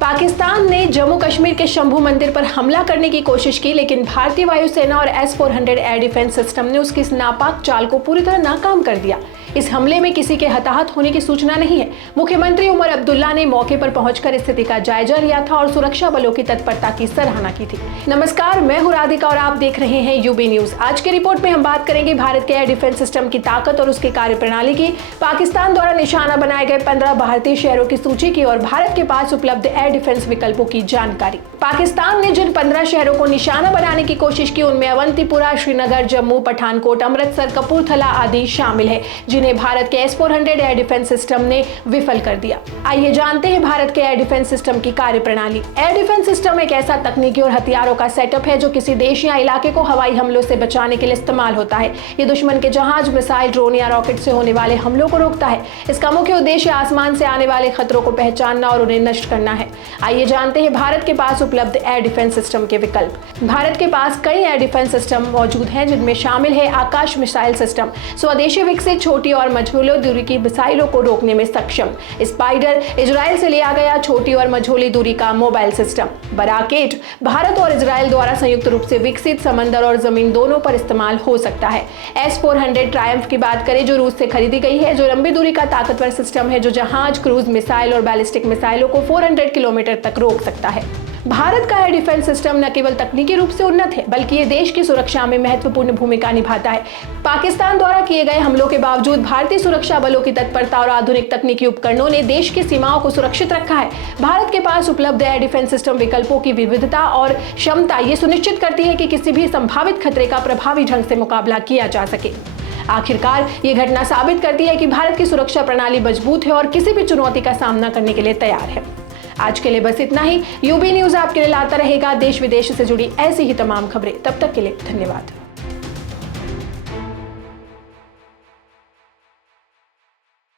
पाकिस्तान ने जम्मू कश्मीर के शंभू मंदिर पर हमला करने की कोशिश की, लेकिन भारतीय वायुसेना और S-400 एयर डिफेंस सिस्टम ने उसकी इस नापाक चाल को पूरी तरह नाकाम कर दिया। इस हमले में किसी के हताहत होने की सूचना नहीं है। मुख्यमंत्री उमर अब्दुल्ला ने मौके पर पहुंचकर स्थिति का जायजा लिया था और सुरक्षा बलों की तत्परता की सराहना की थी। नमस्कार, मैं हूं राधिका और आप देख रहे हैं यूबी न्यूज। आज की रिपोर्ट में हम बात करेंगे भारत के एयर डिफेंस सिस्टम की ताकत और उसकी कार्यप्रणाली की, पाकिस्तान द्वारा निशाना बनाए गए 15 भारतीय शहरों की सूची की और भारत के पास उपलब्ध एयर डिफेंस विकल्पों की जानकारी। पाकिस्तान ने जिन 15 शहरों को निशाना बनाने की कोशिश की उनमें अवंतीपुरा, श्रीनगर, जम्मू, पठानकोट, अमृतसर, कपूरथला आदि शामिल है, जिन्हें भारत के S-400 एयर डिफेंस सिस्टम ने विफल कर दिया। आइए जानते हैं भारत के एयर डिफेंस सिस्टम की कार्यप्रणाली। एयर डिफेंस सिस्टम एक ऐसा तकनीकी और हथियारों का सेटअप है जो किसी देश या इलाके को हवाई हमलों से बचाने के लिए इस्तेमाल होता है। ये दुश्मन के जहाज, मिसाइल, ड्रोन या रॉकेट से होने वाले हमलों को रोकता है। इसका मुख्य उद्देश्य आसमान से आने वाले खतरों को पहचानना और उन्हें नष्ट करना है। आइए जानते हैं भारत के पास उपलब्ध एयर डिफेंस सिस्टम के विकल्प। भारत के पास कई एयर डिफेंस सिस्टम मौजूद हैं, जिनमें शामिल है आकाश मिसाइल सिस्टम, स्वदेशी विकसित छोटी और मझोली दूरी की मिसाइलों को रोकने में सक्षम। स्पाइडर, इजराइल से लिया गया छोटी और मझोली दूरी का मोबाइल सिस्टम। बराकेट, भारत और इजराइल द्वारा संयुक्त रूप से विकसित, समंदर और जमीन दोनों पर इस्तेमाल हो सकता है। S-400 ट्रायम्फ की बात करें जो रूस से खरीदी गई है, जो लंबी दूरी का ताकतवर सिस्टम है जो जहाज, क्रूज मिसाइल और बैलिस्टिक मिसाइलों को 400 किलोमीटर तक रोक सकता है। भारत का एयर डिफेंस सिस्टम न केवल तकनीकी रूप से उन्नत है, बल्कि ये देश की सुरक्षा में महत्वपूर्ण भूमिका निभाता है। पाकिस्तान द्वारा किए गए हमलों के बावजूद भारतीय सुरक्षा बलों की तत्परता और आधुनिक तकनीकी उपकरणों ने देश की सीमाओं को सुरक्षित रखा है। भारत के पास उपलब्ध एयर डिफेंस सिस्टम विकल्पों की विविधता और क्षमता ये सुनिश्चित करती है कि किसी भी संभावित खतरे का प्रभावी ढंग से मुकाबला किया जा सके। आखिरकार ये घटना साबित करती है कि भारत की सुरक्षा प्रणाली मजबूत है और किसी भी चुनौती का सामना करने के लिए तैयार है। आज के लिए बस इतना ही। यूबी न्यूज आपके लिए लाता रहेगा देश विदेश से जुड़ी ऐसी ही तमाम खबरें। तब तक के लिए धन्यवाद।